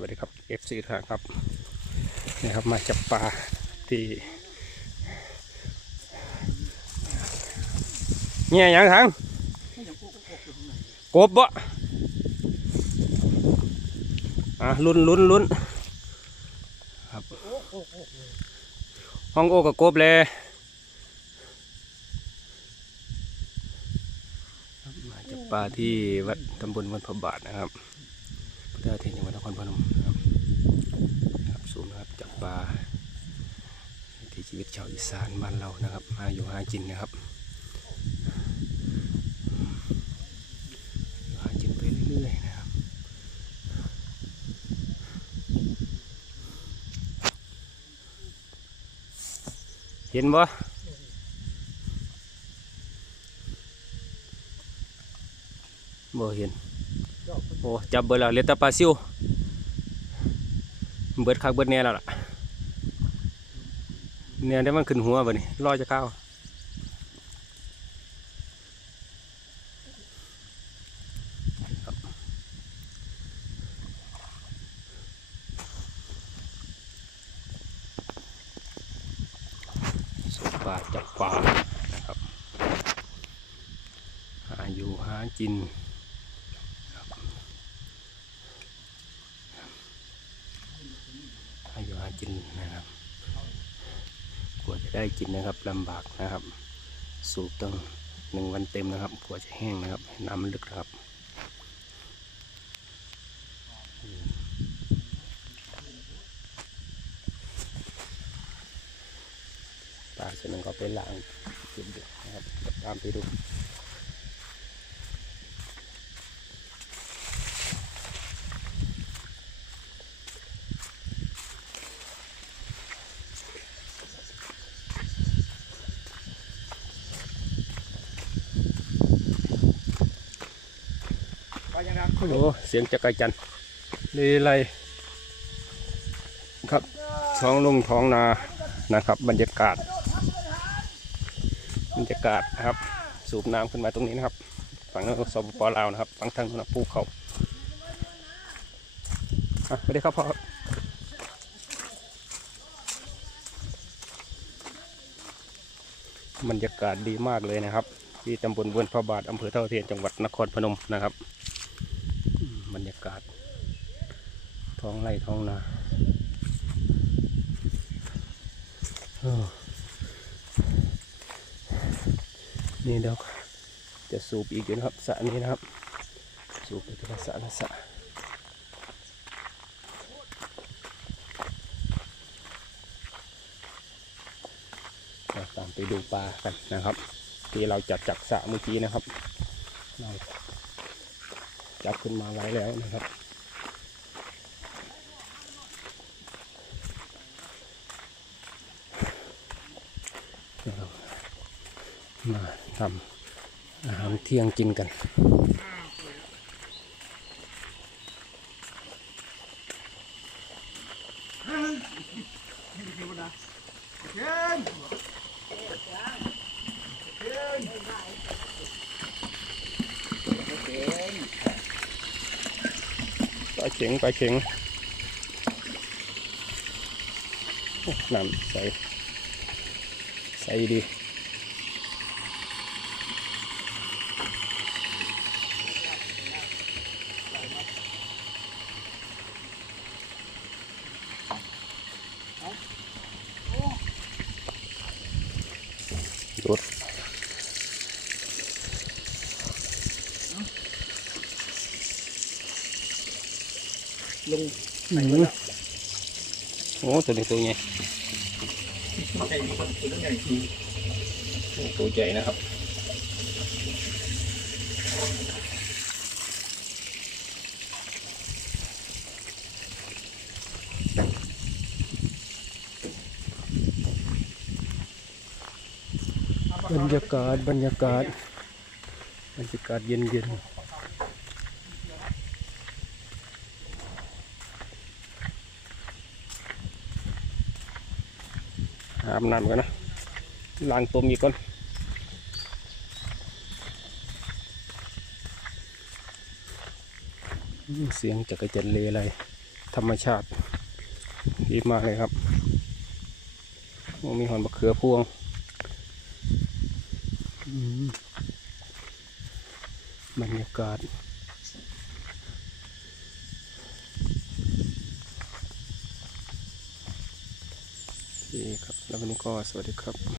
วัสดีครับ FC ทุกท่านครับนี่ครับมาจับปลาที่เนี่ยยังทางกบบ่อะลุ้นลุ้นลุ้นครับห้องโอกับกบเลยมาจับปลาที่วัดตำบลวัดพระบาทนะครับ พุทธเทศจังหวัดนครพนมครับครับสูงนะครับจับปลาที่ชีวิตชาวอีสานบ้านเรานะครับ มาอยู่หากินนะครับอยู่หากินไปเรื่อยๆนะครับเห็นบ่บ่เห็น โอ้จับเบิดแล้วเลือแต่ปลาซิวเบิดคักเบิดแน่แล้วล่ะเนี่ยได้มันขึ้นหัวบ่นี่ลอยจะเข้าสุปลาจับปลานะครับหาอยู่หากิน หาอยู่หา กินนะครับกว่าจะได้กินนะครับลำบากนะครับ สูบตั้งหนึ่งวันเต็มนะครับกว่าจะแห้งนะครับ น้ำมันลึกนะครับปลาส่วนหนึ่งก็ไปล้างก็บอยู่นะครับตามไปดู โอ้โหเสียงจักรจันทร์ลีไลครับท้องลุงท้องนานะครับ บรรยากาศ บรรยากาศนะครับ สูบน้ำขึ้นมาตรงนี้นะครับ ฝั่งนั้นก็สปปลาวนะครับฝั่งทางนู้นนะภูเขาอะไปได้ครับพ่อครับบรรยากาศดีมากเลยนะครับ ที่ตำบลเวิร์นพระบาทอำเภอเท่าเทียนจังหวัดนครพนมนะครับอืม บรรยากาศ ท้องไร่ท้องนาโอ้นี่เดี๋ยวจะสูบอีกอยู่นะครับสระนี้นะครับ สูบไปทีละสระละสระเราตามไปดูปลากันนะครับ ที่เราจับจากสระเมื่อกี้นะครับเรา จับขึ้นมาไว้แล้วนะครับ มาทำอาหารเที่ยงกินกัน ปลาเข็งปลาเข็งน้ำใส ใสดีรถ ลงอืมโอ้ตัวนี้ตัวใหญ่ใจดีคนตัวใหญ่จริงตัวใหญ่นะครับบรรยากาศบรรยากาศบรรยากาศเย็นเอาบน้ำกันนะล้างตัวมีก่อนเสียงจักรจันเลอะไรธรรมชาติ ดีมากเลยครับมีหอนบะเขือพวงอืมบรรยากาศ โอเคครับ แล้ววันนี้ก็สวัสดีครับ